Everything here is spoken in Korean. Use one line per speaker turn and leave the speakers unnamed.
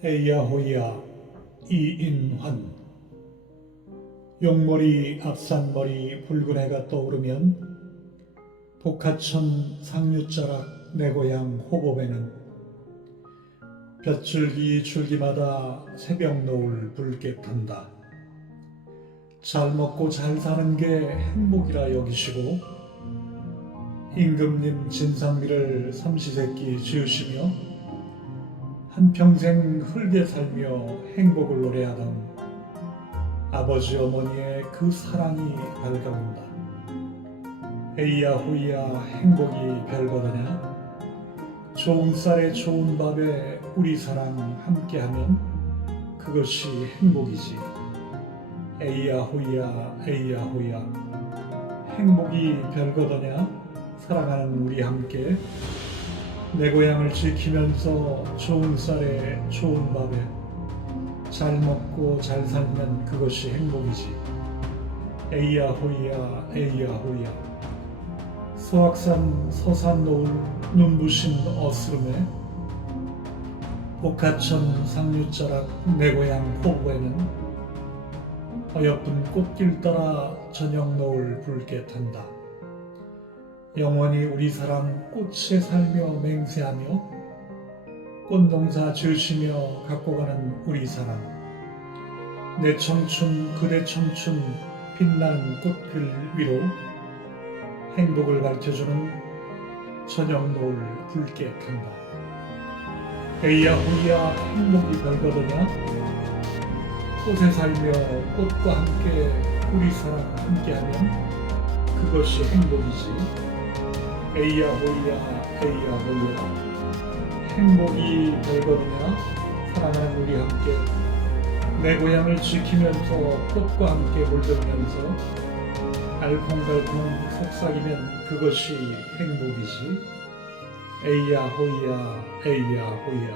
에야호야 이인환 용머리 앞산머리 붉은 해가 떠오르면 복하천 상류자락 내 고향 호법에는 볕줄기 줄기마다 새벽 노을 붉게 탄다. 잘 먹고 잘 사는 게 행복이라 여기시고 임금님 진상미를 삼시세끼 지으시며 한평생 흙에 살며 행복을 노래하던 아버지 어머니의 그 사랑이 밝아온다. 에이야 호이야 행복이 별거더냐? 좋은 쌀에 좋은 밥에 우리 사랑 함께하면 그것이 행복이지. 에이야 호이야 에이야 호이야 행복이 별거더냐? 사랑하는 우리 함께 내 고향을 지키면서 좋은 쌀에 좋은 밥에 잘 먹고 잘 살면 그것이 행복이지. 에이야 호이야 에이야 호이야 소악산 서산 노을 눈부신 어스름에 복하천 상류자락 내 고향 호부에는 어여쁜 꽃길 따라 저녁 노을 붉게 탄다. 영원히 우리 사랑 꽃에 살며 맹세하며 꽃농사 지으시며 갖고 가는 우리 사랑 내 청춘 그대 청춘 빛나는 꽃길 위로 행복을 밝혀주는 저녁 노을 붉게 탄다. 에이야 호이야 행복이 별거더냐? 꽃에 살며 꽃과 함께 우리 사랑 함께하면 그것이 행복이지. 에이야 호이야 에이야 호이야. 행복이 별거느냐? 사랑하는 우리 함께. 내 고향을 지키면서 꽃과 함께 물들면서 알콩달콩 속삭이면 그것이 행복이지. 에이야 호이야 에이야 호이야